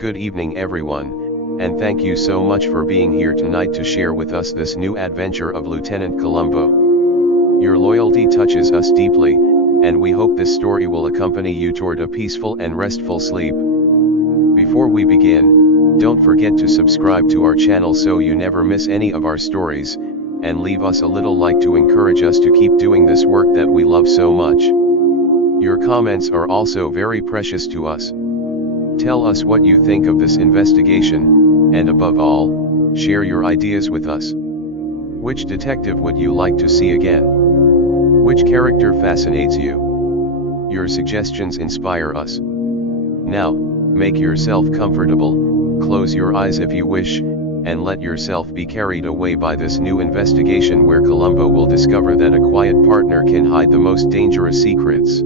Good evening everyone, and thank you so much for being here tonight to share with us this new adventure of Lieutenant Columbo. Your loyalty touches us deeply, and we hope this story will accompany you toward a peaceful and restful sleep. Before we begin, don't forget to subscribe to our channel so you never miss any of our stories, and leave us a little like to encourage us to keep doing this work that we love so much. Your comments are also very precious to us. Tell us what you think of this investigation, and above all, share your ideas with us. Which detective would you like to see again? Which character fascinates you? Your suggestions inspire us. Now, make yourself comfortable, close your eyes if you wish, and let yourself be carried away by this new investigation where Columbo will discover that a quiet partner can hide the most dangerous secrets.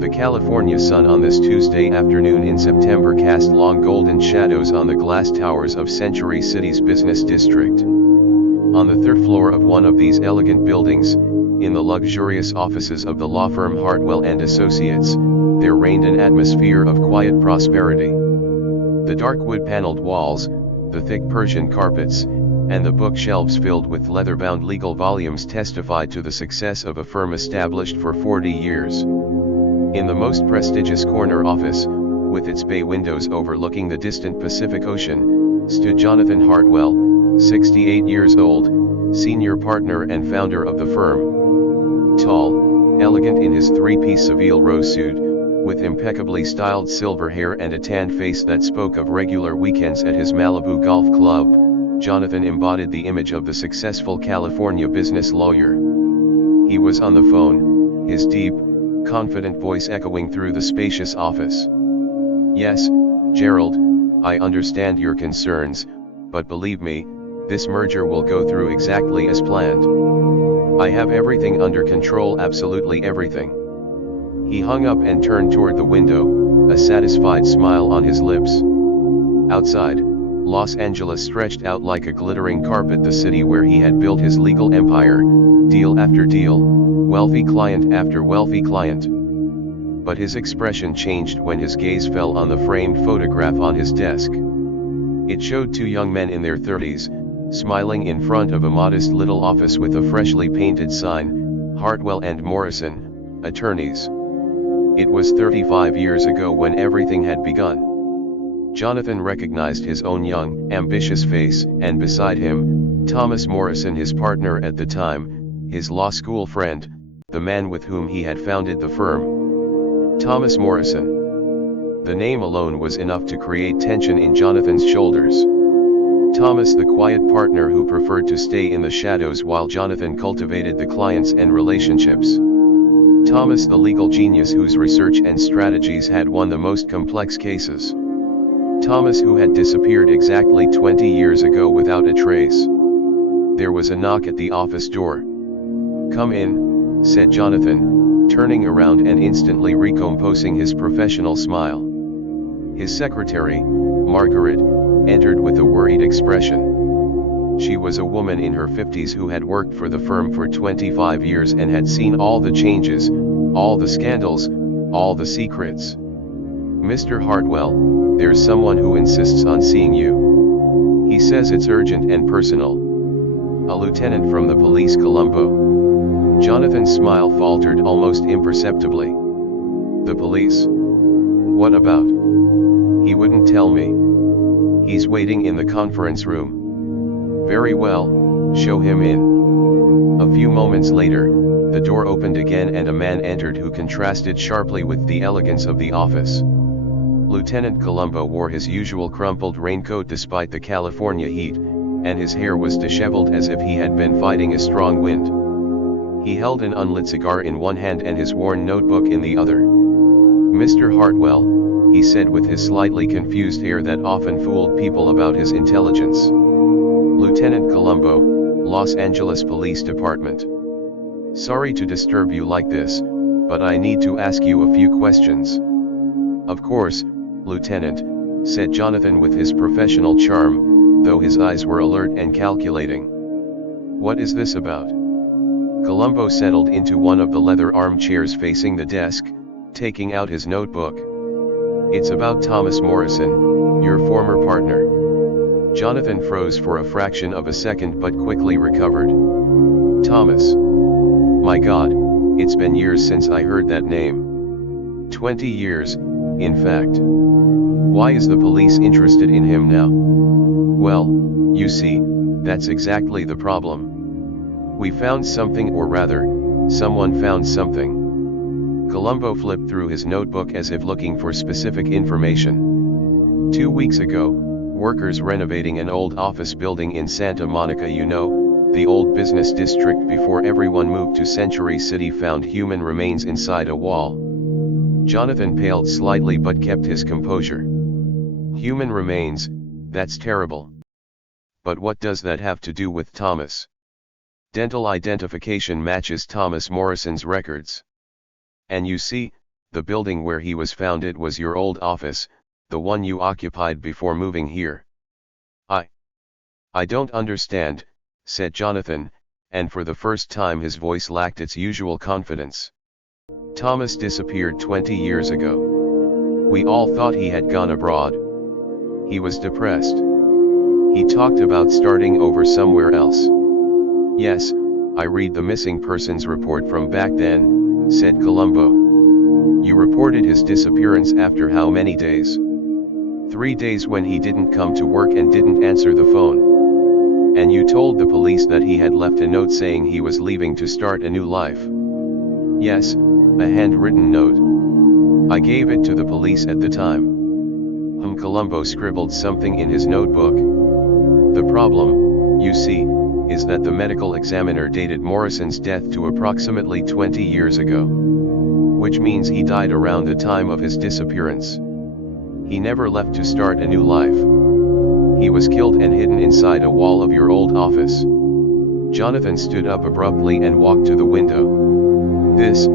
The California sun on this Tuesday afternoon in September cast long golden shadows on the glass towers of Century City's business district. On the third floor of one of these elegant buildings, in the luxurious offices of the law firm Hartwell and Associates, there reigned an atmosphere of quiet prosperity. The dark wood-paneled walls, the thick Persian carpets, and the bookshelves filled with leather-bound legal volumes testified to the success of a firm established for 40 years. In the most prestigious corner office, with its bay windows overlooking the distant Pacific Ocean, stood Jonathan Hartwell, 68 years old, senior partner and founder of the firm. Tall, elegant in his three-piece Seville rose suit, with impeccably styled silver hair and a tanned face that spoke of regular weekends at his Malibu golf club, Jonathan embodied the image of the successful California business lawyer. He was on the phone, his deep, confident voice echoing through the spacious office. "Yes, Gerald, I understand your concerns, but believe me, this merger will go through exactly as planned. I have everything under control, absolutely everything." He hung up and turned toward the window, a satisfied smile on his lips. Outside, Los Angeles stretched out like a glittering carpet, the city where he had built his legal empire, deal after deal, wealthy client after wealthy client. But his expression changed when his gaze fell on the framed photograph on his desk. It showed two young men in their 30s, smiling in front of a modest little office with a freshly painted sign, Hartwell and Morrison, attorneys. It was 35 years ago when everything had begun. Jonathan recognized his own young, ambitious face, and beside him, Thomas Morrison, his partner at the time, his law school friend, the man with whom he had founded the firm. Thomas Morrison. The name alone was enough to create tension in Jonathan's shoulders. Thomas, the quiet partner who preferred to stay in the shadows while Jonathan cultivated the clients and relationships. Thomas, the legal genius whose research and strategies had won the most complex cases. Thomas, who had disappeared exactly 20 years ago without a trace. There was a knock at the office door. "Come in," said Jonathan, turning around and instantly recomposing his professional smile. His secretary, Margaret, entered with a worried expression. She was a woman in her 50s who had worked for the firm for 25 years and had seen all the changes, all the scandals, all the secrets. "Mr. Hartwell, there's someone who insists on seeing you. He says it's urgent and personal." "A lieutenant from the police, Columbo." Jonathan's smile faltered almost imperceptibly. "The police? What about?" "He wouldn't tell me. He's waiting in the conference room." "Very well, show him in." A few moments later, the door opened again and a man entered who contrasted sharply with the elegance of the office. Lieutenant Columbo wore his usual crumpled raincoat despite the California heat, and his hair was disheveled as if he had been fighting a strong wind. He held an unlit cigar in one hand and his worn notebook in the other. "Mr. Hartwell," he said with his slightly confused air that often fooled people about his intelligence. "Lieutenant Columbo, Los Angeles Police Department. Sorry to disturb you like this, but I need to ask you a few questions." "Of course, Lieutenant," said Jonathan with his professional charm, though his eyes were alert and calculating. "What is this about?" Columbo settled into one of the leather armchairs facing the desk, taking out his notebook. It's about Thomas Morrison, your former partner. Jonathan froze for a fraction of a second but quickly recovered. Thomas. My God, it's been years since I heard that name. 20 years, in fact. Why is the police interested in him now? Well, you see, that's exactly the problem. We found something, or rather, someone found something. Columbo flipped through his notebook as if looking for specific information. 2 weeks ago, workers renovating an old office building in Santa Monica, the old business district before everyone moved to Century City, found human remains inside a wall. Jonathan paled slightly but kept his composure. Human remains, that's terrible. But what does that have to do with Thomas? Dental identification matches Thomas Morrison's records. And you see, the building where he was found, it was your old office, the one you occupied before moving here. I don't understand, said Jonathan, and for the first time his voice lacked its usual confidence. Thomas disappeared 20 years ago. We all thought he had gone abroad. He was depressed. He talked about starting over somewhere else. Yes, I read the missing persons report from back then, said Columbo. You reported his disappearance after how many days? 3 days, when he didn't come to work and didn't answer the phone. And you told the police that he had left a note saying he was leaving to start a new life. Yes, a handwritten note. I gave it to the police at the time. Columbo scribbled something in his notebook. The problem, you see, is that the medical examiner dated Morrison's death to approximately 20 years ago. Which means he died around the time of his disappearance. He never left to start a new life. He was killed and hidden inside a wall of your old office. Jonathan stood up abruptly and walked to the window. This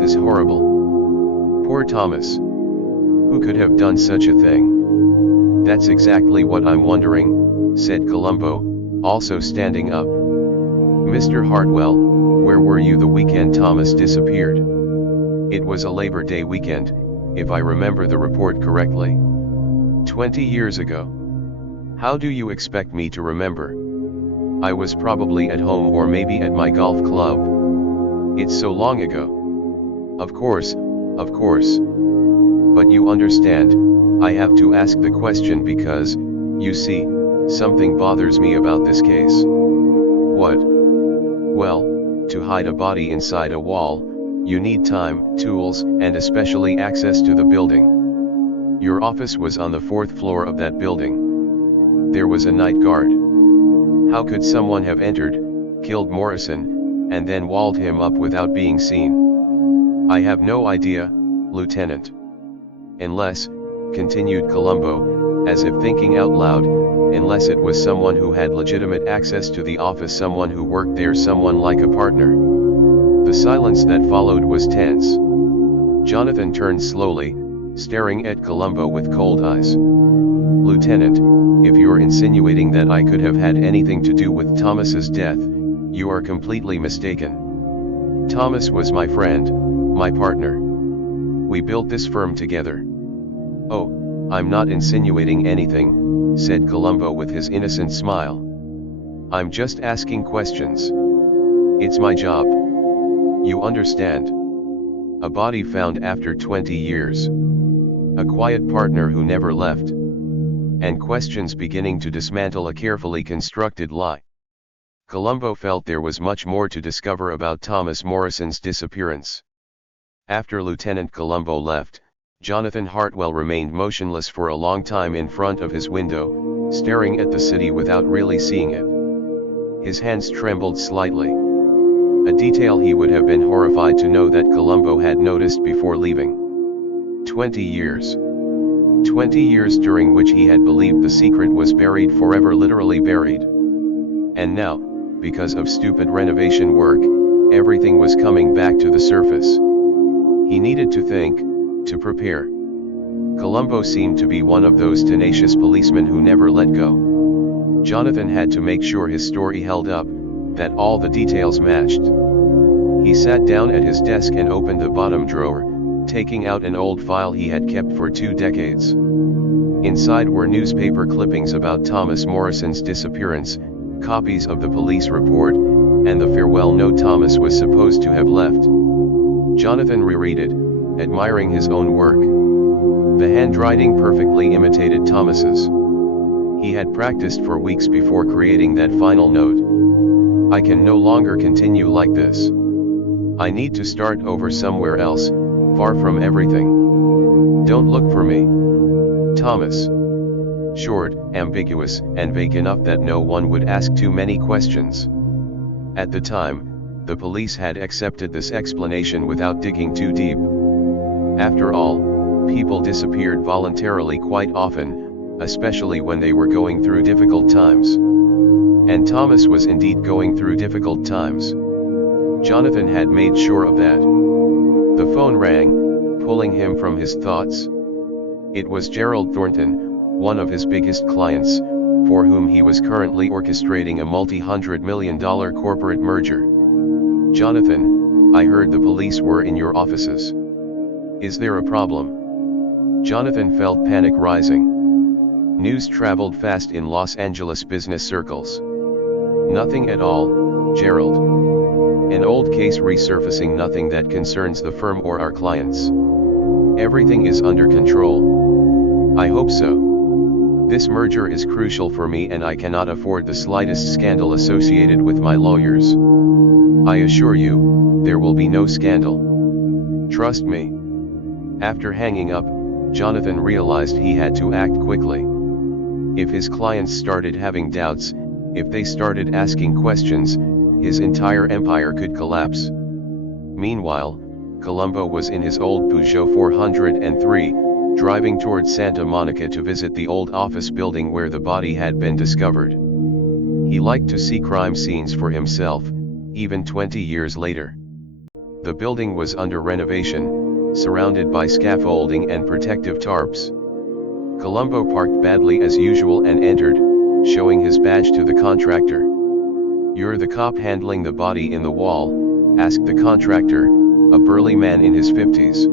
is horrible. Poor Thomas. Who could have done such a thing? That's exactly what I'm wondering, said Columbo, also standing up. Mr. Hartwell, where were you the weekend Thomas disappeared? It was a Labor Day weekend, if I remember the report correctly. 20 years ago. How do you expect me to remember? I was probably at home or maybe at my golf club. It's so long ago. Of course. But you understand, I have to ask the question because, you see, something bothers me about this case. What? Well, to hide a body inside a wall, you need time, tools, and especially access to the building. Your office was on the 4th floor of that building. There was a night guard. How could someone have entered, killed Morrison, and then walled him up without being seen? I have no idea, Lieutenant. Unless, continued Columbo, as if thinking out loud, unless it was someone who had legitimate access to the office, someone who worked there, someone like a partner. The silence that followed was tense. Jonathan turned slowly, staring at Columbo with cold eyes. Lieutenant, if you're insinuating that I could have had anything to do with Thomas's death, you are completely mistaken. Thomas was my friend, my partner. We built this firm together. Oh, I'm not insinuating anything, said Columbo with his innocent smile. I'm just asking questions. It's my job. You understand? A body found after 20 years. A quiet partner who never left. And questions beginning to dismantle a carefully constructed lie. Columbo felt there was much more to discover about Thomas Morrison's disappearance. After Lieutenant Columbo left, Jonathan Hartwell remained motionless for a long time in front of his window, staring at the city without really seeing it. His hands trembled slightly. A detail he would have been horrified to know that Columbo had noticed before leaving. 20 years. 20 years during which he had believed the secret was buried forever, literally buried. And now, because of stupid renovation work, everything was coming back to the surface. He needed to think, to prepare. Columbo seemed to be one of those tenacious policemen who never let go. Jonathan had to make sure his story held up, that all the details matched. He sat down at his desk and opened the bottom drawer, taking out an old file he had kept for 2 decades. Inside were newspaper clippings about Thomas Morrison's disappearance, copies of the police report, and the farewell note Thomas was supposed to have left. Jonathan reread it, admiring his own work. The handwriting perfectly imitated Thomas's. He had practiced for weeks before creating that final note. I can no longer continue like this. I need to start over somewhere else, far from everything. Don't look for me. Thomas. Short, ambiguous, and vague enough that no one would ask too many questions. At the time, the police had accepted this explanation without digging too deep. After all, people disappeared voluntarily quite often, especially when they were going through difficult times. And Thomas was indeed going through difficult times. Jonathan had made sure of that. The phone rang, pulling him from his thoughts. It was Gerald Thornton, one of his biggest clients, for whom he was currently orchestrating a multi-hundred-million-dollar corporate merger. Jonathan, I heard the police were in your offices. Is there a problem? Jonathan felt panic rising. News traveled fast in Los Angeles business circles. Nothing at all, Gerald. An old case resurfacing, nothing that concerns the firm or our clients. Everything is under control. I hope so. This merger is crucial for me and I cannot afford the slightest scandal associated with my lawyers. I assure you, there will be no scandal. Trust me. After hanging up, Jonathan realized he had to act quickly. If his clients started having doubts, if they started asking questions, his entire empire could collapse. Meanwhile, Columbo was in his old Peugeot 403, driving towards Santa Monica to visit the old office building where the body had been discovered. He liked to see crime scenes for himself, even 20 years later. The building was under renovation, surrounded by scaffolding and protective tarps. Columbo parked badly as usual and entered, showing his badge to the contractor. "You're the cop handling the body in the wall?" asked the contractor, a burly man in his 50s.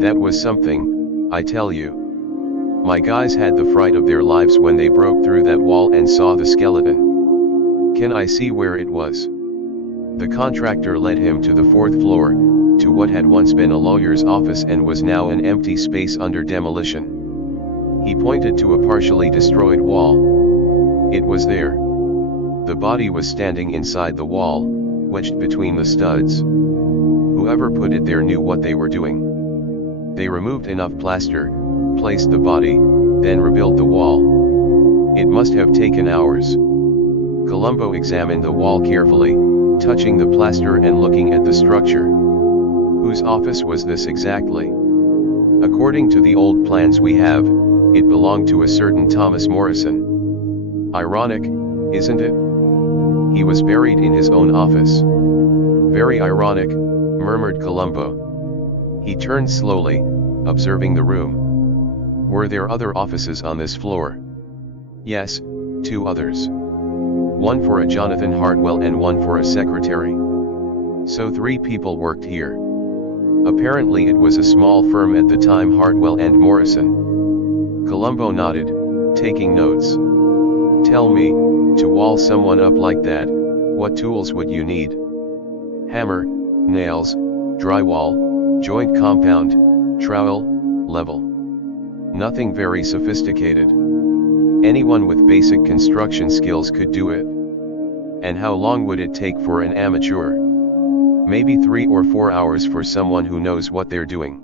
"That was something, I tell you. My guys had the fright of their lives when they broke through that wall and saw the skeleton. Can I see where it was?" The contractor led him to the 4th floor, to what had once been a lawyer's office and was now an empty space under demolition. He pointed to a partially destroyed wall. It was there. The body was standing inside the wall, wedged between the studs. Whoever put it there knew what they were doing. They removed enough plaster, placed the body, then rebuilt the wall. It must have taken hours. Columbo examined the wall carefully, touching the plaster and looking at the structure. Whose office was this exactly? According to the old plans we have, it belonged to a certain Thomas Morrison. Ironic, isn't it? He was buried in his own office. Very ironic, murmured Columbo. He turned slowly, observing the room. Were there other offices on this floor? Yes, 2 others. One for a Jonathan Hartwell and one for a secretary. So 3 people worked here. Apparently it was a small firm at the time, Hartwell and Morrison. Columbo nodded, taking notes. Tell me, to wall someone up like that, what tools would you need? Hammer, nails, drywall, joint compound, trowel, level. Nothing very sophisticated. Anyone with basic construction skills could do it. And how long would it take for an amateur? Maybe 3 or 4 hours for someone who knows what they're doing.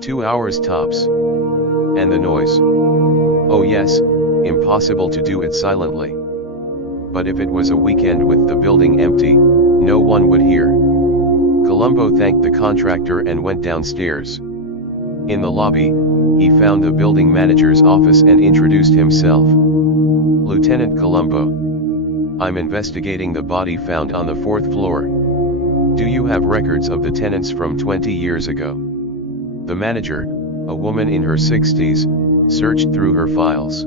2 hours tops. And the noise? Oh yes, impossible to do it silently. But if it was a weekend with the building empty, no one would hear. Columbo thanked the contractor and went downstairs. In the lobby, he found the building manager's office and introduced himself. Lieutenant Columbo. I'm investigating the body found on the 4th floor. Do you have records of the tenants from 20 years ago? The manager, a woman in her 60s, searched through her files.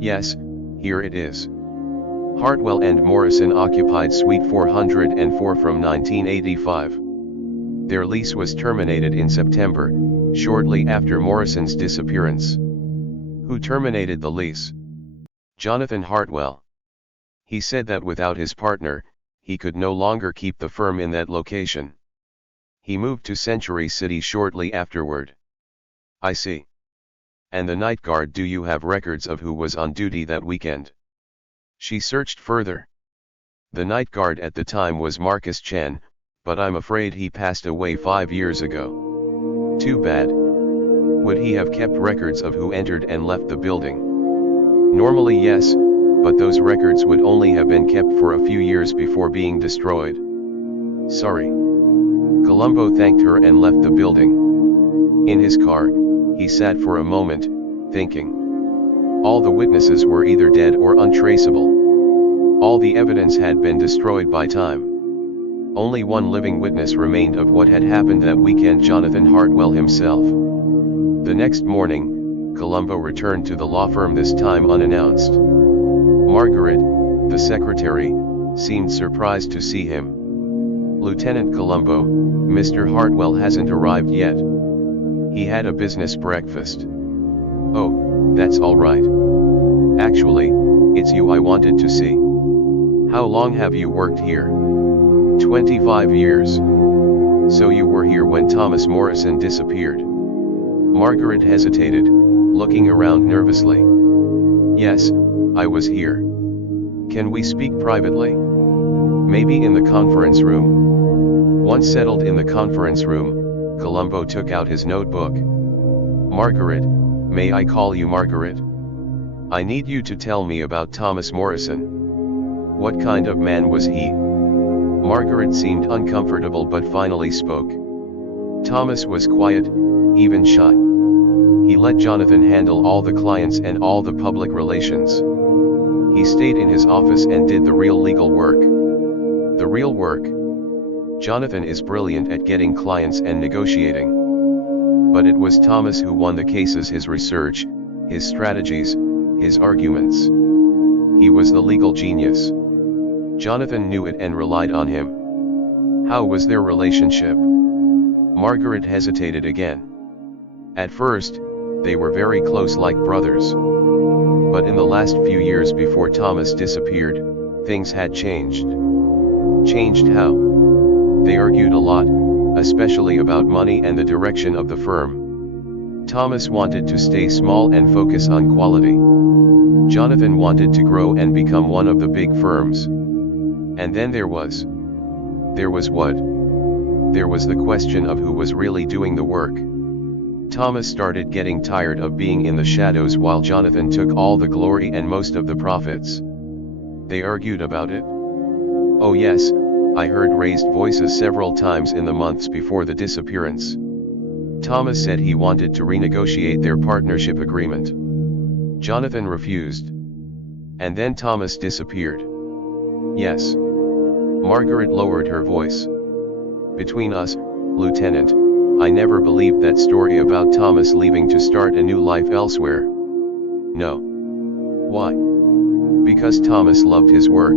Yes, here it is. Hartwell and Morrison occupied Suite 404 from 1985. Their lease was terminated in September, shortly after Morrison's disappearance. Who terminated the lease? Jonathan Hartwell. He said that without his partner, he could no longer keep the firm in that location. He moved to Century City shortly afterward. I see. And the night guard, do you have records of who was on duty that weekend? She searched further. The night guard at the time was Marcus Chen, but I'm afraid he passed away 5 years ago. Too bad. Would he have kept records of who entered and left the building? Normally yes, but those records would only have been kept for a few years before being destroyed. Sorry. Columbo thanked her and left the building. In his car, he sat for a moment, thinking. All the witnesses were either dead or untraceable. All the evidence had been destroyed by time. Only one living witness remained of what had happened that weekend: Jonathan Hartwell himself. The next morning, Columbo returned to the law firm, this time unannounced. Margaret, the secretary, seemed surprised to see him. Lieutenant Columbo, Mr. Hartwell hasn't arrived yet. He had a business breakfast. Oh, that's all right. Actually, it's you I wanted to see. How long have you worked here? 25 years. So you were here when Thomas Morrison disappeared? Margaret hesitated, looking around nervously. Yes, I was here. Can we speak privately? Maybe in the conference room? Once settled in the conference room, Columbo took out his notebook. Margaret, may I call you Margaret? I need you to tell me about Thomas Morrison. What kind of man was he? Margaret seemed uncomfortable but finally spoke. Thomas was quiet, even shy. He let Jonathan handle all the clients and all the public relations. He stayed in his office and did the real legal work. The real work. Jonathan is brilliant at getting clients and negotiating. But it was Thomas who won the cases: his research, his strategies, his arguments. He was the legal genius. Jonathan knew it and relied on him. How was their relationship? Margaret hesitated again. At first, they were very close, like brothers. But in the last few years before Thomas disappeared, things had changed. Changed how? They argued a lot, especially about money and the direction of the firm. Thomas wanted to stay small and focus on quality. Jonathan wanted to grow and become one of the big firms. And then there was what? There was the question of who was really doing the work. Thomas started getting tired of being in the shadows while Jonathan took all the glory and most of the profits. They argued about it. Oh yes, I heard raised voices several times in the months before the disappearance. Thomas said he wanted to renegotiate their partnership agreement. Jonathan refused. And then Thomas disappeared. Yes. Margaret lowered her voice. Between us, Lieutenant, I never believed that story about Thomas leaving to start a new life elsewhere. No. Why? Because Thomas loved his work.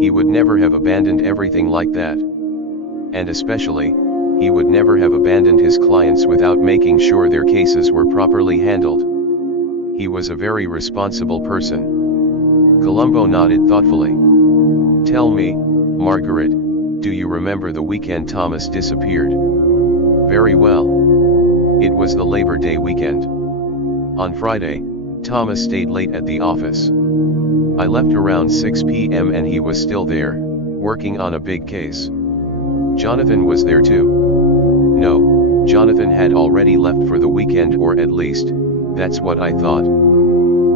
He would never have abandoned everything like that. And especially, he would never have abandoned his clients without making sure their cases were properly handled. He was a very responsible person. Columbo nodded thoughtfully. Tell me, Margaret, do you remember the weekend Thomas disappeared? Very well. It was the Labor Day weekend. On Friday, Thomas stayed late at the office. I left around 6 p.m. and he was still there, working on a big case. Jonathan was there too. No, Jonathan had already left for the weekend, or at least, that's what I thought.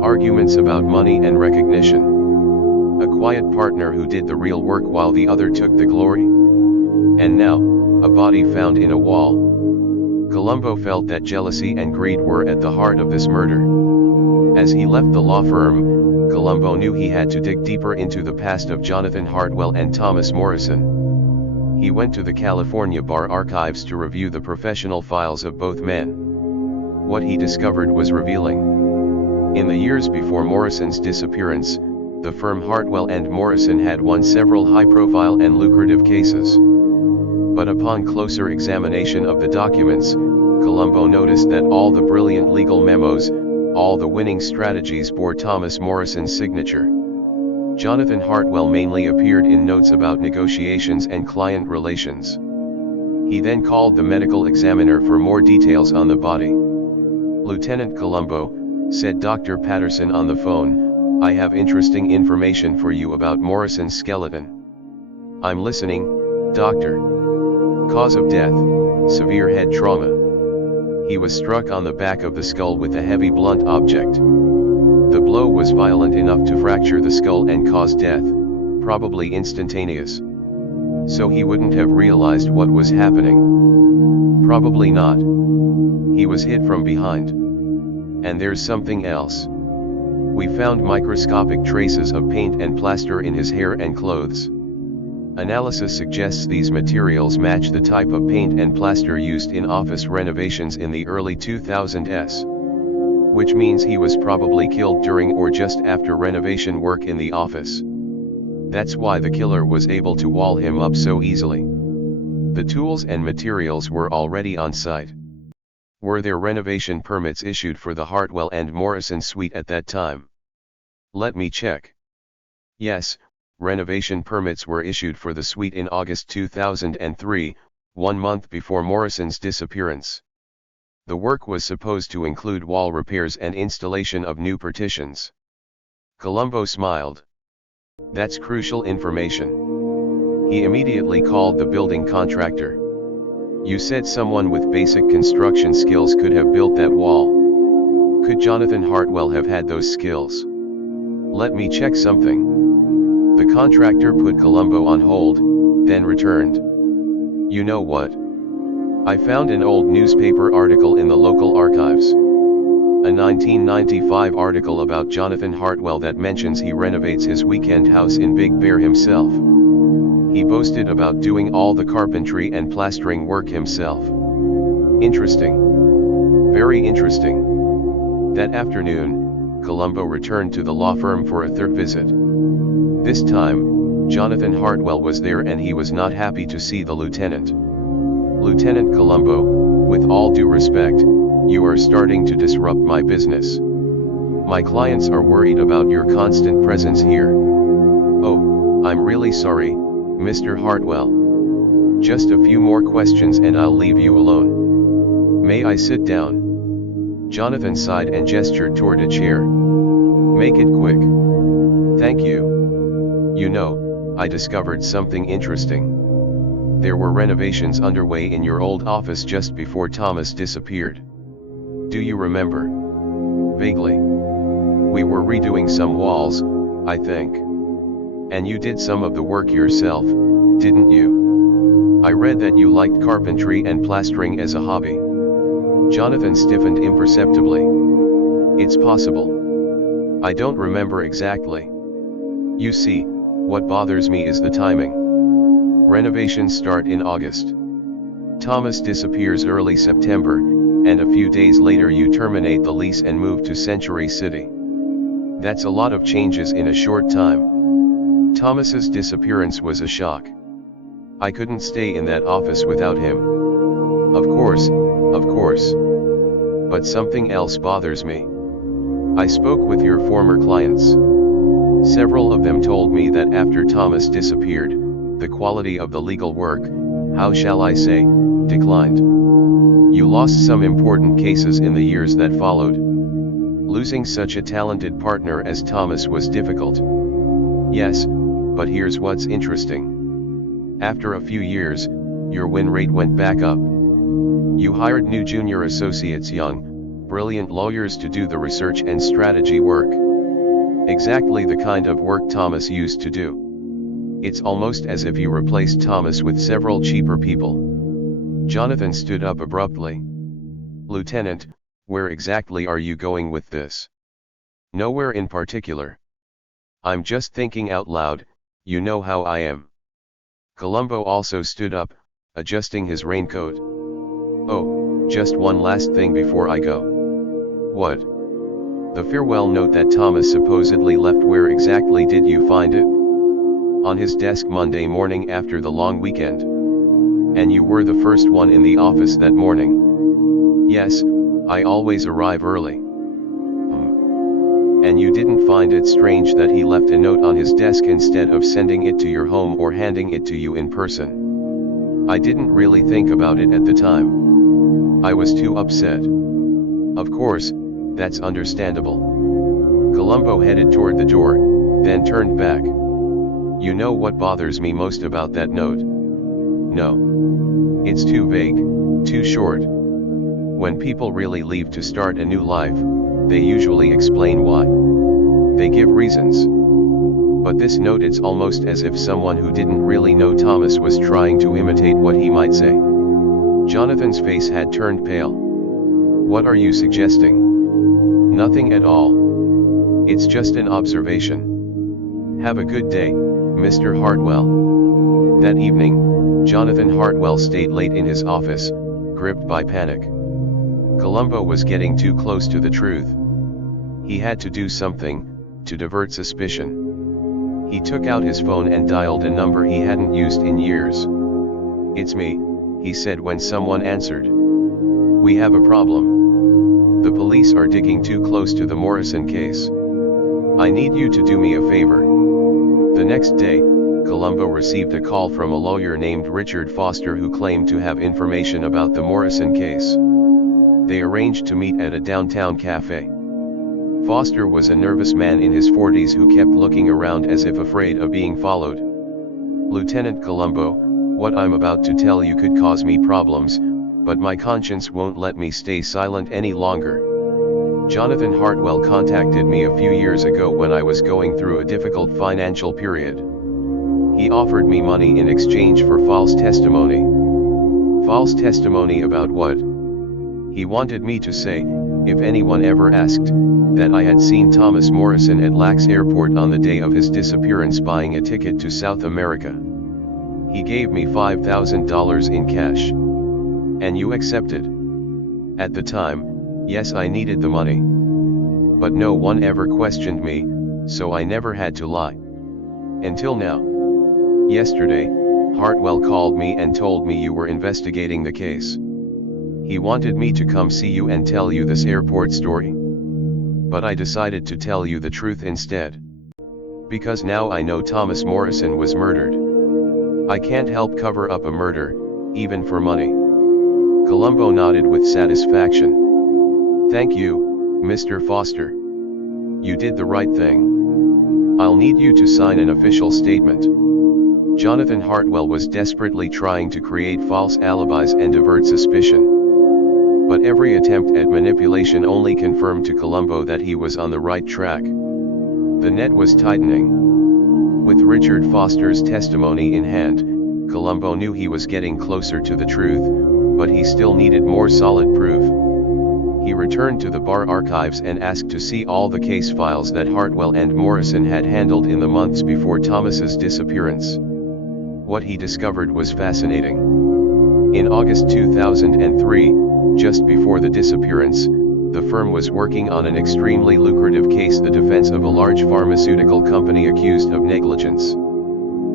Arguments about money and recognition. A quiet partner who did the real work while the other took the glory. And now, a body found in a wall. Columbo felt that jealousy and greed were at the heart of this murder. As he left the law firm, Columbo knew he had to dig deeper into the past of Jonathan Hartwell and Thomas Morrison. He went to the California Bar Archives to review the professional files of both men. What he discovered was revealing. In the years before Morrison's disappearance, the firm Hartwell and Morrison had won several high-profile and lucrative cases. But upon closer examination of the documents, Columbo noticed that all the brilliant legal memos, all the winning strategies bore Thomas Morrison's signature. Jonathan Hartwell mainly appeared in notes about negotiations and client relations. He then called the medical examiner for more details on the body. "Lieutenant Columbo," said Dr. Patterson on the phone, "I have interesting information for you about Morrison's skeleton." "I'm listening, doctor." "Cause of death, severe head trauma. He was struck on the back of the skull with a heavy blunt object. The blow was violent enough to fracture the skull and cause death, probably instantaneous. So he wouldn't have realized what was happening." "Probably not. He was hit from behind. And there's something else. We found microscopic traces of paint and plaster in his hair and clothes. Analysis suggests these materials match the type of paint and plaster used in office renovations in the early 2000s. Which means he was probably killed during or just after renovation work in the office. That's why the killer was able to wall him up so easily. The tools and materials were already on site. Were there renovation permits issued for the Hartwell and Morrison suite at that time? Let me check. Yes, renovation permits were issued for the suite in August 2003, 1 month before Morrison's disappearance. The work was supposed to include wall repairs and installation of new partitions. Columbo smiled. That's crucial information. He immediately called the building contractor. "You said someone with basic construction skills could have built that wall. Could Jonathan Hartwell have had those skills? Let me check something." The contractor put Columbo on hold, then returned. "You know what? I found an old newspaper article in the local archives. A 1995 article about Jonathan Hartwell that mentions he renovates his weekend house in Big Bear himself. He boasted about doing all the carpentry and plastering work himself. Interesting. Very interesting." That afternoon, Columbo returned to the law firm for a third visit. This time, Jonathan Hartwell was there and he was not happy to see the lieutenant. "Lieutenant Columbo, with all due respect, you are starting to disrupt my business. My clients are worried about your constant presence here." "Oh, I'm really sorry, Mr. Hartwell. Just a few more questions and I'll leave you alone. May I sit down?" Jonathan sighed and gestured toward a chair. "Make it quick. Thank you. You know, I discovered something interesting. There were renovations underway in your old office just before Thomas disappeared. Do you remember?" "Vaguely. We were redoing some walls, I think. And you did some of the work yourself, didn't you? I read that you liked carpentry and plastering as a hobby." Jonathan stiffened imperceptibly. "It's possible. I don't remember exactly. You see, what bothers me is the timing. Renovations start in August. Thomas disappears early September, and a few days later you terminate the lease and move to Century City. That's a lot of changes in a short time. Thomas's disappearance was a shock. I couldn't stay in that office without him. Of course. But something else bothers me. I spoke with your former clients. Several of them told me that after Thomas disappeared, the quality of the legal work, how shall I say, declined. You lost some important cases in the years that followed. Losing such a talented partner as Thomas was difficult. Yes, but here's what's interesting. After a few years, your win rate went back up. You hired new junior associates, young, brilliant lawyers to do the research and strategy work. Exactly the kind of work Thomas used to do. It's almost as if you replaced Thomas with several cheaper people." Jonathan stood up abruptly. "Lieutenant, where exactly are you going with this?" "Nowhere in particular. I'm just thinking out loud, you know how I am." Columbo also stood up, adjusting his raincoat. "Oh, just one last thing before I go." "What?" "The farewell note that Thomas supposedly left, where exactly did you find it?" "On his desk Monday morning after the long weekend." And you were the first one in the office that morning. Yes, I always arrive early. And you didn't find it strange that he left a note on his desk instead of sending it to your home or handing it to you in person? I didn't really think about it at the time. I was too upset. Of course, that's understandable. Columbo headed toward the door, then turned back. You know what bothers me most about that note? No. It's too vague, too short. When people really leave to start a new life, they usually explain why. They give reasons. But this note, it's almost as if someone who didn't really know Thomas was trying to imitate what he might say. Jonathan's face had turned pale. What are you suggesting? Nothing at all. It's just an observation. Have a good day, Mr. Hartwell. That evening, Jonathan Hartwell stayed late in his office, gripped by panic. Columbo was getting too close to the truth. He had to do something, to divert suspicion. He took out his phone and dialed a number he hadn't used in years. "It's me," he said when someone answered. "We have a problem. The police are digging too close to the Morrison case. I need you to do me a favor." The next day, Columbo received a call from a lawyer named Richard Foster who claimed to have information about the Morrison case. They arranged to meet at a downtown cafe. Foster was a nervous man in his 40s who kept looking around as if afraid of being followed. "Lieutenant Columbo, what I'm about to tell you could cause me problems, but my conscience won't let me stay silent any longer. Jonathan Hartwell contacted me a few years ago when I was going through a difficult financial period. He offered me money in exchange for false testimony." "False testimony about what?" "He wanted me to say, if anyone ever asked, that I had seen Thomas Morrison at Lax Airport on the day of his disappearance buying a ticket to South America. He gave me $5,000 in cash." "And you accepted?" "At the time, yes, I needed the money. But no one ever questioned me, so I never had to lie. Until now. Yesterday, Hartwell called me and told me you were investigating the case. He wanted me to come see you and tell you this airport story. But I decided to tell you the truth instead. Because now I know Thomas Morrison was murdered. I can't help cover up a murder, even for money." Columbo nodded with satisfaction. "Thank you, Mr. Foster. You did the right thing. I'll need you to sign an official statement." Jonathan Hartwell was desperately trying to create false alibis and divert suspicion. But every attempt at manipulation only confirmed to Columbo that he was on the right track. The net was tightening. With Richard Foster's testimony in hand, Columbo knew he was getting closer to the truth, but he still needed more solid proof. He returned to the bar archives and asked to see all the case files that Hartwell and Morrison had handled in the months before Thomas's disappearance. What he discovered was fascinating. In August 2003, just before the disappearance, the firm was working on an extremely lucrative case, the defense of a large pharmaceutical company accused of negligence.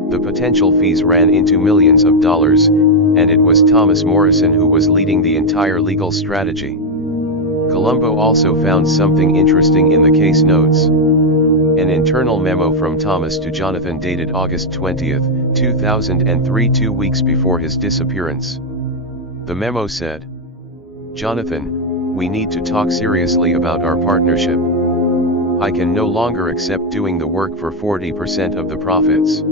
The potential fees ran into millions of dollars, and it was Thomas Morrison who was leading the entire legal strategy. Columbo also found something interesting in the case notes. An internal memo from Thomas to Jonathan dated August 20, 2003, 2 weeks before his disappearance. The memo said, "Jonathan, we need to talk seriously about our partnership. I can no longer accept doing the work for 40% of the profits.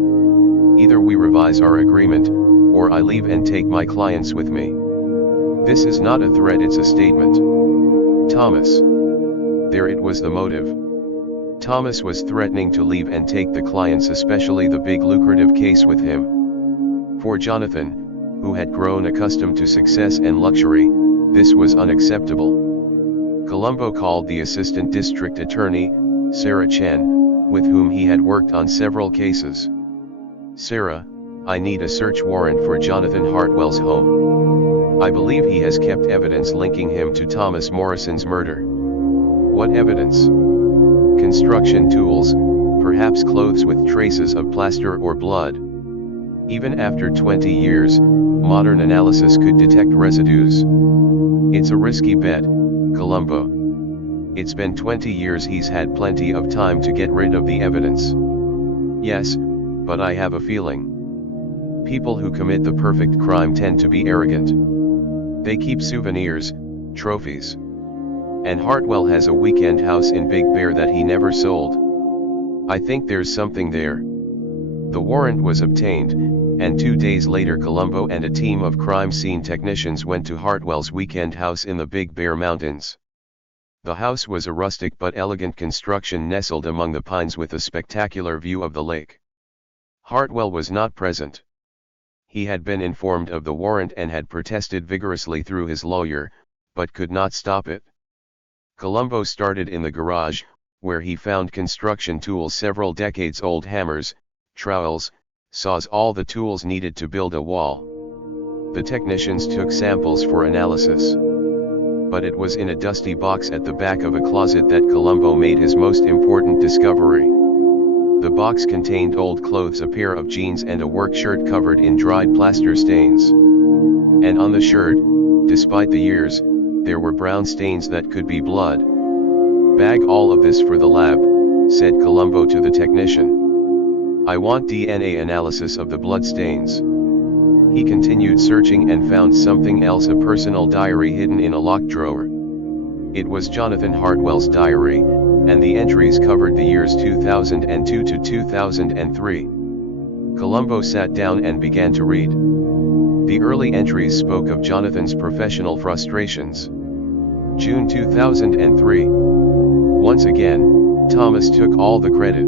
Either we revise our agreement, or I leave and take my clients with me." This is not a threat, it's a statement. Thomas. There it was, the motive. Thomas was threatening to leave and take the clients, especially the big lucrative case, with him. For Jonathan, who had grown accustomed to success and luxury, this was unacceptable. Columbo called the assistant district attorney, Sarah Chen, with whom he had worked on several cases. "Sarah, I need a search warrant for Jonathan Hartwell's home. I believe he has kept evidence linking him to Thomas Morrison's murder." "What evidence?" "Construction tools, perhaps clothes with traces of plaster or blood." Even after 20 years, modern analysis could detect residues. It's a risky bet, Columbo. It's been 20 years. He's had plenty of time to get rid of the evidence. Yes, but I have a feeling. People who commit the perfect crime tend to be arrogant. They keep souvenirs, trophies. And Hartwell has a weekend house in Big Bear that he never sold. I think there's something there. The warrant was obtained, and 2 days later Columbo and a team of crime scene technicians went to Hartwell's weekend house in the Big Bear Mountains. The house was a rustic but elegant construction nestled among the pines with a spectacular view of the lake. Hartwell was not present. He had been informed of the warrant and had protested vigorously through his lawyer, but could not stop it. Columbo started in the garage, where he found construction tools, several decades old hammers, trowels, saws, all the tools needed to build a wall. The technicians took samples for analysis. But it was in a dusty box at the back of a closet that Columbo made his most important discovery. The box contained old clothes, a pair of jeans and a work shirt covered in dried plaster stains. And on the shirt, despite the years, there were brown stains that could be blood. "Bag all of this for the lab," said Columbo to the technician. "I want DNA analysis of the blood stains." He continued searching and found something else, a personal diary hidden in a locked drawer. It was Jonathan Hartwell's diary, and the entries covered the years 2002 to 2003. Columbo sat down and began to read. The early entries spoke of Jonathan's professional frustrations. June 2003. Once again, Thomas took all the credit.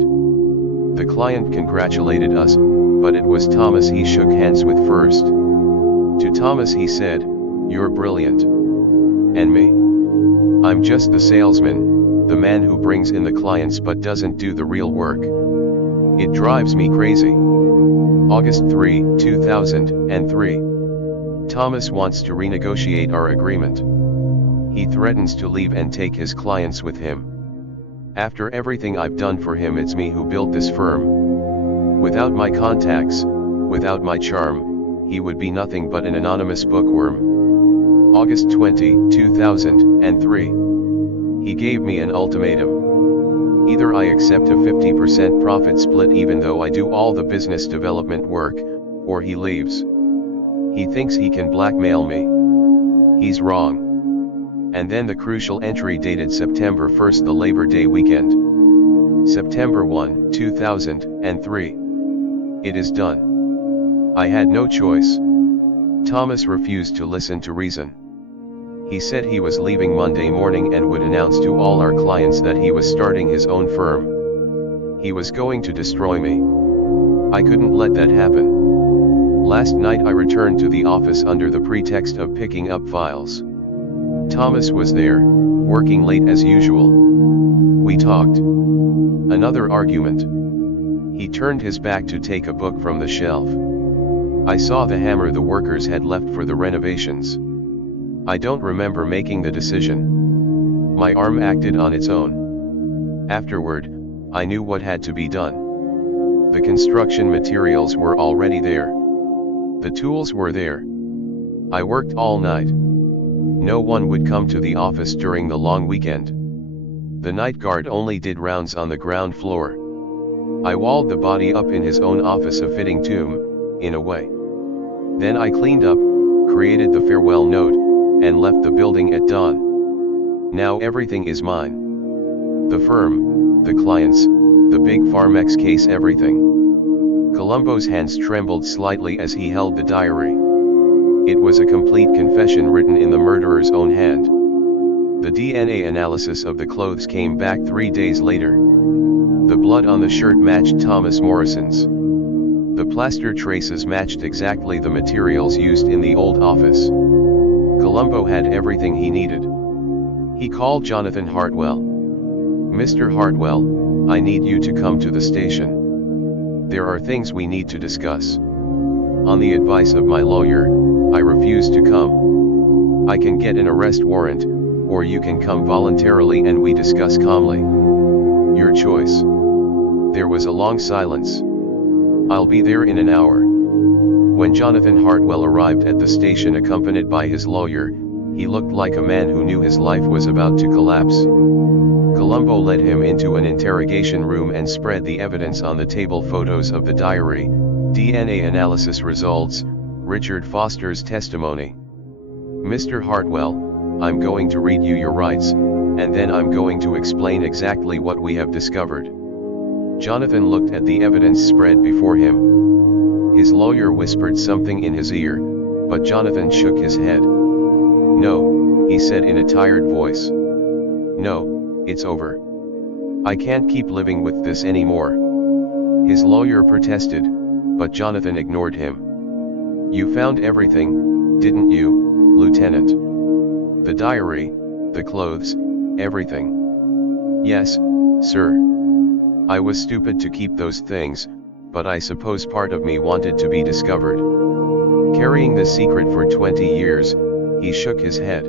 The client congratulated us, but it was Thomas he shook hands with first. To Thomas he said, "You're brilliant." "And me? I'm just the salesman, the man who brings in the clients but doesn't do the real work. It drives me crazy." August 3, 2003. Thomas wants to renegotiate our agreement. He threatens to leave and take his clients with him. "After everything I've done for him, it's me who built this firm. Without my contacts, without my charm, he would be nothing but an anonymous bookworm." August 20, 2003. He gave me an ultimatum. Either I accept a 50% profit split even though I do all the business development work, or he leaves. He thinks he can blackmail me. He's wrong. And then the crucial entry dated September 1st, the Labor Day weekend. September 1, 2003. "It is done. I had no choice." Thomas refused to listen to reason. He said he was leaving Monday morning and would announce to all our clients that he was starting his own firm. He was going to destroy me. I couldn't let that happen. Last night I returned to the office under the pretext of picking up files. Thomas was there, working late as usual. We talked. Another argument. He turned his back to take a book from the shelf. I saw the hammer the workers had left for the renovations. I don't remember making the decision. My arm acted on its own. Afterward, I knew what had to be done. The construction materials were already there. The tools were there. I worked all night. No one would come to the office during the long weekend. The night guard only did rounds on the ground floor. I walled the body up in his own office, a fitting tomb, in a way. Then I cleaned up, created the farewell note, and left the building at dawn. Now everything is mine. The firm, the clients, the big Pharmex case, everything. Columbo's hands trembled slightly as he held the diary. It was a complete confession written in the murderer's own hand. The DNA analysis of the clothes came back 3 days later. The blood on the shirt matched Thomas Morrison's. The plaster traces matched exactly the materials used in the old office. Columbo had everything he needed. He called Jonathan Hartwell. "Mr. Hartwell, I need you to come to the station. There are things we need to discuss." On the advice of my lawyer, I refused to come. "I can get an arrest warrant, or you can come voluntarily and we discuss calmly. Your choice." There was a long silence. "I'll be there in an hour." When Jonathan Hartwell arrived at the station accompanied by his lawyer, he looked like a man who knew his life was about to collapse. Columbo led him into an interrogation room and spread the evidence on the table: photos of the diary, DNA analysis results, Richard Foster's testimony. "Mr. Hartwell, I'm going to read you your rights, and then I'm going to explain exactly what we have discovered." Jonathan looked at the evidence spread before him. His lawyer whispered something in his ear, but Jonathan shook his head. "No," he said in a tired voice. "No, it's over. I can't keep living with this anymore." His lawyer protested, but Jonathan ignored him. "You found everything, didn't you, Lieutenant? The diary, the clothes, everything?" "Yes, sir. I was stupid to keep those things, but I suppose part of me wanted to be discovered." Carrying the secret for 20 years, he shook his head.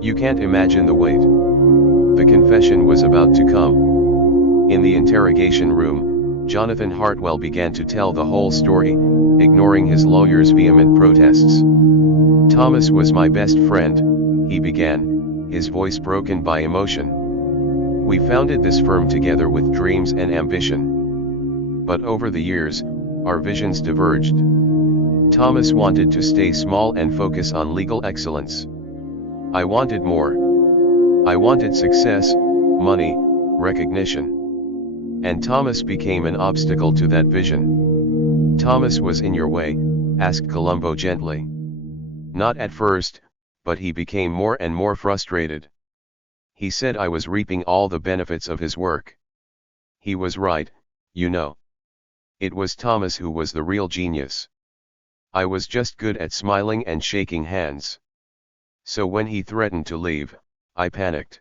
"You can't imagine the weight." The confession was about to come. In the interrogation room, Jonathan Hartwell began to tell the whole story, ignoring his lawyer's vehement protests. "Thomas was my best friend," he began, his voice broken by emotion. "We founded this firm together with dreams and ambition. But over the years, our visions diverged. Thomas wanted to stay small and focus on legal excellence. I wanted more. I wanted success, money, recognition. And Thomas became an obstacle to that vision." "Thomas was in your way?" asked Columbo gently. "Not at first, but he became more and more frustrated. He said I was reaping all the benefits of his work. He was right, you know. It was Thomas who was the real genius. I was just good at smiling and shaking hands. So when he threatened to leave, I panicked.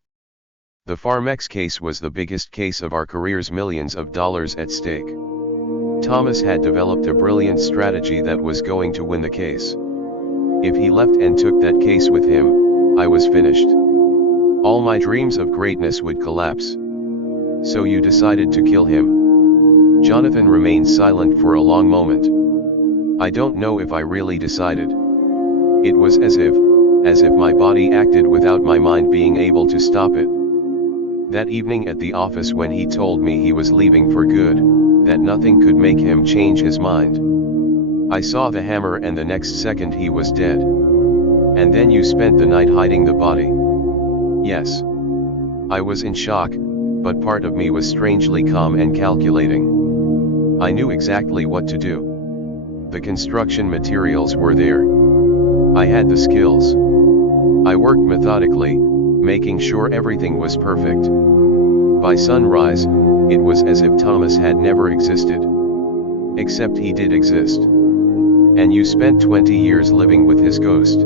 The Farmex case was the biggest case of our careers, millions of dollars at stake. Thomas had developed a brilliant strategy that was going to win the case. If he left and took that case with him, I was finished. All my dreams of greatness would collapse. So you decided to kill him." Jonathan remained silent for a long moment. "I don't know if I really decided. It was as if my body acted without my mind being able to stop it. That evening at the office when he told me he was leaving for good, that nothing could make him change his mind. I saw the hammer and the next second he was dead. And then you spent the night hiding the body." "Yes. I was in shock, but part of me was strangely calm and calculating. I knew exactly what to do. The construction materials were there. I had the skills. I worked methodically, making sure everything was perfect. By sunrise, it was as if Thomas had never existed. Except he did exist. And you spent 20 years living with his ghost."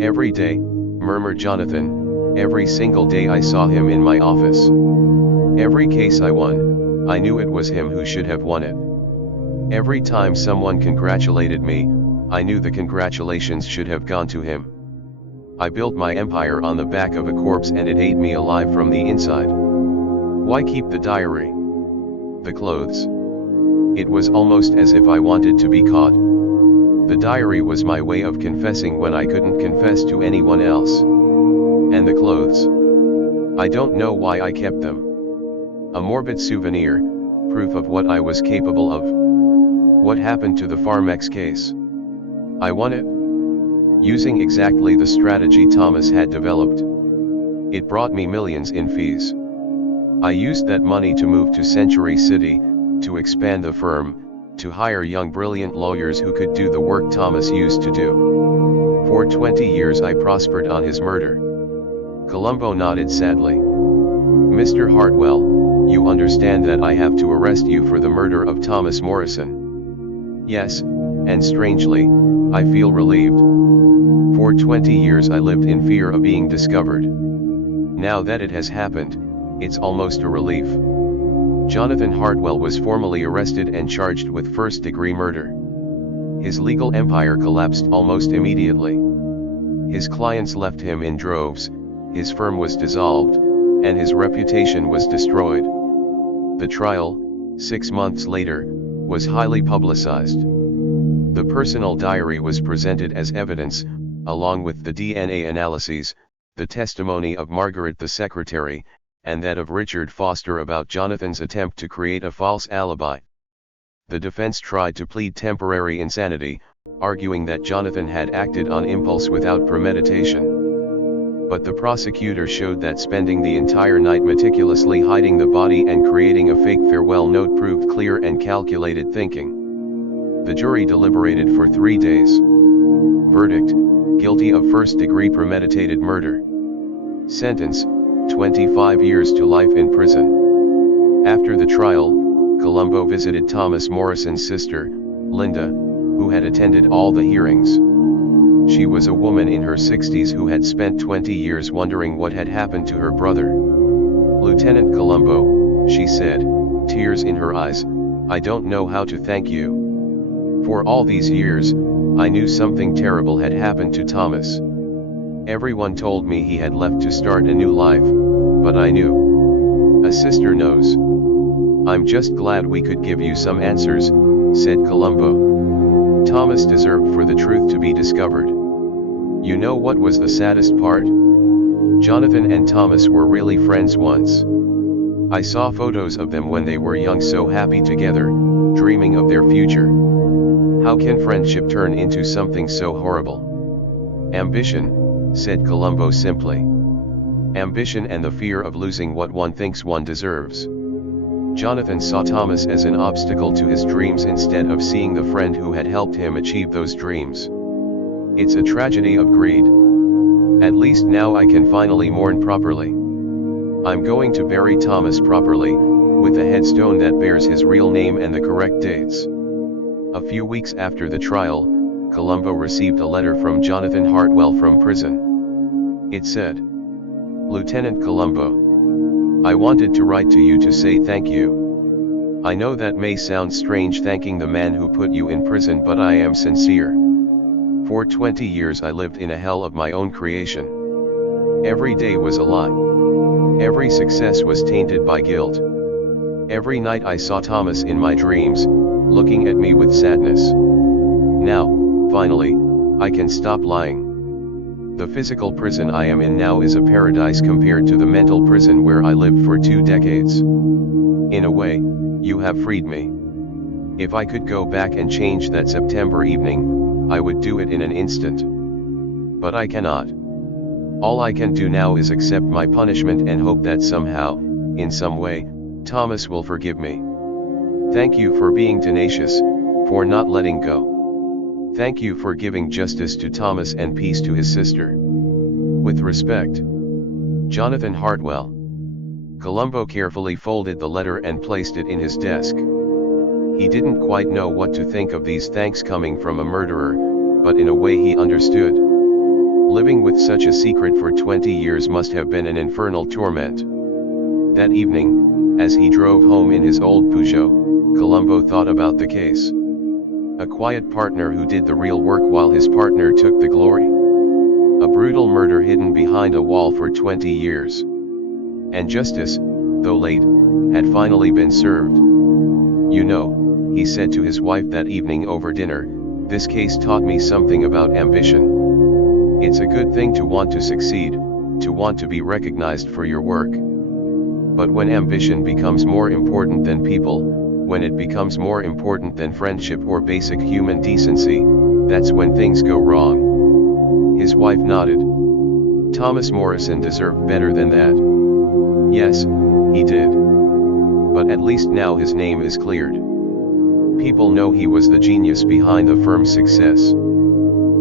"Every day," murmured Jonathan, "every single day I saw him in my office. Every case I won, I knew it was him who should have won it. Every time someone congratulated me, I knew the congratulations should have gone to him. I built my empire on the back of a corpse and it ate me alive from the inside. Why keep the diary? The clothes? It was almost as if I wanted to be caught. The diary was my way of confessing when I couldn't confess to anyone else. And the clothes? I don't know why I kept them. A morbid souvenir, proof of what I was capable of. What happened to the Farmex case? I won it. Using exactly the strategy Thomas had developed. It brought me millions in fees. I used that money to move to Century City, to expand the firm, to hire young brilliant lawyers who could do the work Thomas used to do. For 20 years I prospered on his murder." Columbo nodded sadly. "Mr. Hartwell, you understand that I have to arrest you for the murder of Thomas Morrison?" "Yes, and strangely, I feel relieved. For 20 years I lived in fear of being discovered. Now that it has happened, it's almost a relief." Jonathan Hartwell was formally arrested and charged with first-degree murder. His legal empire collapsed almost immediately. His clients left him in droves, his firm was dissolved, and his reputation was destroyed. The trial, 6 months later, was highly publicized. The personal diary was presented as evidence, along with the DNA analyses, the testimony of Margaret the secretary, and that of Richard Foster about Jonathan's attempt to create a false alibi. The defense tried to plead temporary insanity, arguing that Jonathan had acted on impulse without premeditation. But the prosecutor showed that spending the entire night meticulously hiding the body and creating a fake farewell note proved clear and calculated thinking. The jury deliberated for 3 days. Verdict: guilty of first-degree premeditated murder. Sentence: 25 years to life in prison. After the trial, Columbo visited Thomas Morrison's sister, Linda, who had attended all the hearings. She was a woman in her 60s who had spent 20 years wondering what had happened to her brother. "Lieutenant Columbo," she said, tears in her eyes, "I don't know how to thank you. For all these years, I knew something terrible had happened to Thomas. Everyone told me he had left to start a new life, but I knew. A sister knows. I'm just glad we could give you some answers," said Columbo. "Thomas deserved for the truth to be discovered. You know what was the saddest part? Jonathan and Thomas were really friends once. I saw photos of them when they were young, so happy together, dreaming of their future. How can friendship turn into something so horrible?" "Ambition," said Columbo simply. "Ambition and the fear of losing what one thinks one deserves." Jonathan saw Thomas as an obstacle to his dreams instead of seeing the friend who had helped him achieve those dreams. It's a tragedy of greed. At least now I can finally mourn properly. I'm going to bury Thomas properly, with a headstone that bears his real name and the correct dates. A few weeks after the trial, Columbo received a letter from Jonathan Hartwell from prison. It said, "Lieutenant Columbo, I wanted to write to you to say thank you. I know that may sound strange, thanking the man who put you in prison, but I am sincere. For 20 years I lived in a hell of my own creation. Every day was a lie. Every success was tainted by guilt. Every night I saw Thomas in my dreams, looking at me with sadness. Now, finally, I can stop lying. The physical prison I am in now is a paradise compared to the mental prison where I lived for 2 decades. In a way, you have freed me. If I could go back and change that September evening, I would do it in an instant. But I cannot. All I can do now is accept my punishment and hope that somehow, in some way, Thomas will forgive me. Thank you for being tenacious, for not letting go. Thank you for giving justice to Thomas and peace to his sister. With respect, Jonathan Hartwell." Columbo carefully folded the letter and placed it in his desk. He didn't quite know what to think of these thanks coming from a murderer, but in a way he understood. Living with such a secret for 20 years must have been an infernal torment. That evening, as he drove home in his old Peugeot, Columbo thought about the case. A quiet partner who did the real work while his partner took the glory. A brutal murder hidden behind a wall for 20 years. And justice, though late, had finally been served. "You know," he said to his wife that evening over dinner, "this case taught me something about ambition. It's a good thing to want to succeed, to want to be recognized for your work. But when ambition becomes more important than people, when it becomes more important than friendship or basic human decency, that's when things go wrong." His wife nodded. Thomas Morrison deserved better than that. Yes, he did. But at least now his name is cleared. People know he was the genius behind the firm's success.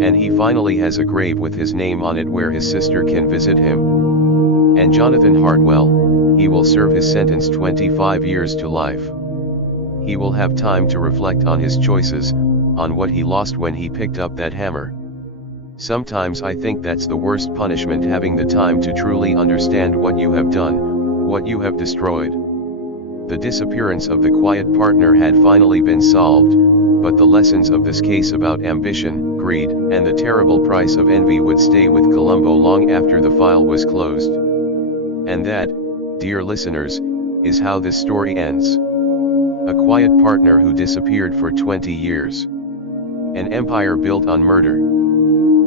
And he finally has a grave with his name on it where his sister can visit him. And Jonathan Hartwell, he will serve his sentence 25 years to life. He will have time to reflect on his choices, on what he lost when he picked up that hammer. Sometimes I think that's the worst punishment, having the time to truly understand what you have done, what you have destroyed. The disappearance of the quiet partner had finally been solved, but the lessons of this case about ambition, greed, and the terrible price of envy would stay with Columbo long after the file was closed. And that, dear listeners, is how this story ends. A quiet partner who disappeared for 20 years. An empire built on murder.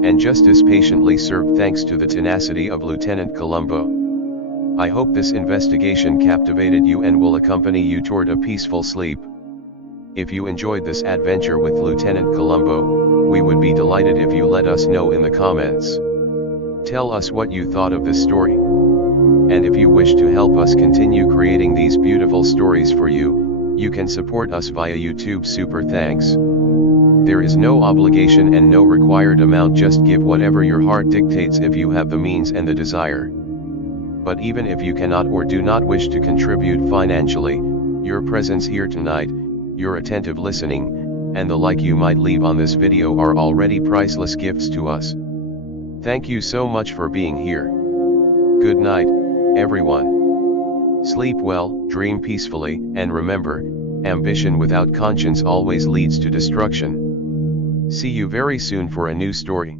And justice patiently served thanks to the tenacity of Lieutenant Columbo. I hope this investigation captivated you and will accompany you toward a peaceful sleep. If you enjoyed this adventure with Lieutenant Columbo, we would be delighted if you let us know in the comments. Tell us what you thought of this story. And if you wish to help us continue creating these beautiful stories for you, you can support us via YouTube Super Thanks. There is no obligation and no required amount, just give whatever your heart dictates if you have the means and the desire. But even if you cannot or do not wish to contribute financially, your presence here tonight, your attentive listening, and the like you might leave on this video are already priceless gifts to us. Thank you so much for being here. Good night, everyone. Sleep well, dream peacefully, and remember, ambition without conscience always leads to destruction. See you very soon for a new story.